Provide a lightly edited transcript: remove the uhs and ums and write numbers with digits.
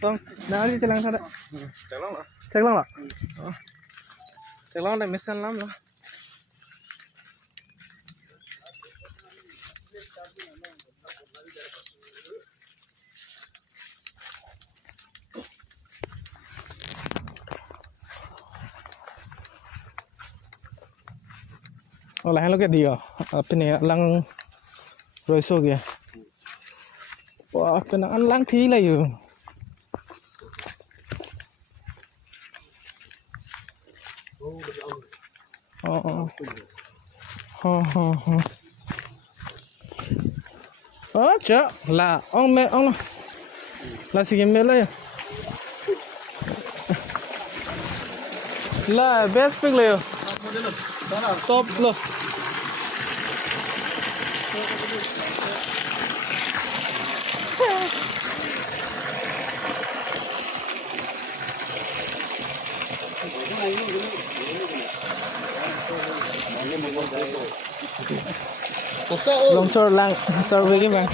Vâng, nào đi chơi lăng sao đấy? Chắc lắm ạ. Chắc lắm ạ? Chắc lắm này mới săn lắm đó. Lah lo ke dia. Apa ni lang rồi số kìa. Wah, kenangan lang thi làอยู่. Chợ là ông mẹ ông là gì mẹ lấy là best pickเลยtop lo long cho lang survey cái mà